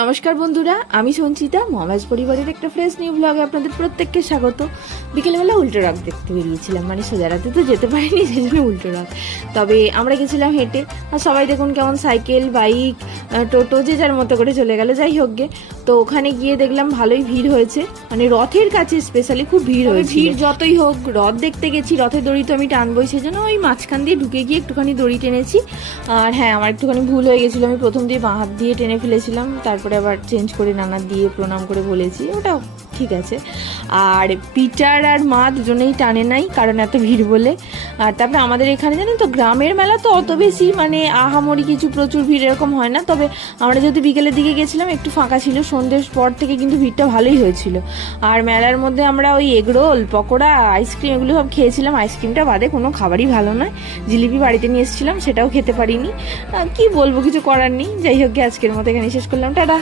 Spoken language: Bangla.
নমস্কার বন্ধুরা, আমি সঞ্চিতা। মহারাজ পরিবারের একটা ফ্রেশ নিউ ব্লগে আপনাদের প্রত্যেককে স্বাগত। বিকেলবেলা উল্টো রথ দেখতে বেরিয়েছিলাম, মানে সোজা রাতে তো যেতে পারিনি, সেই জন্য উল্টো রথ। তবে আমরা গেছিলাম হেঁটে, আর সবাই দেখুন কেমন সাইকেল, বাইক, টোটো যে যার মতো করে চলে গেল। যাই হোক গে, তো ওখানে গিয়ে দেখলাম ভালোই ভিড় হয়েছে, মানে রথের কাছে স্পেশালি খুব ভিড় হয়েছে। ভিড় যতই হোক, রথ দেখতে গেছি, রথের দড়ি তো আমি টানবই, সেই জন্য ওই মাঝখান দিয়ে ঢুকে গিয়ে একটুখানি দড়ি টেনেছি। আর হ্যাঁ, আমার একটুখানি ভুল হয়ে গেছিলো, আমি প্রথম দিয়ে বাঁ হাত দিয়ে টেনে ফেলেছিলাম, তারপরে আবার চেঞ্জ করে নানা দিয়ে প্রণাম করে বলেছি, ওটা ঠিক আছে। আর পিটার আর মা দুজনেই টানে নাই, কারণ এত ভিড় বলে। আর তারপরে আমাদের এখানে জানেন তো, গ্রামের মেলা তো অত বেশি মানে আহামরি কিছু প্রচুর ভিড় এরকম হয় না। তবে আমরা যেহেতু বিকেলের দিকে গেছিলাম, একটু ফাঁকা ছিল, সন্ধ্যের পর থেকে কিন্তু ভিড়টা ভালোই হয়েছিল। আর মেলার মধ্যে আমরা ওই এগরোল, পকোড়া, আইসক্রিম এগুলো সব খেয়েছিলাম। আইসক্রিমটা বাদে কোনো খাবারই ভালো নয়। জিলিপি বাড়িতে নিয়ে এসেছিলাম, সেটাও খেতে পারিনি। কি বলবো, কিছু করার নেই। যাই হোক, আজকের মতো এখানে শেষ করলাম, টাটা।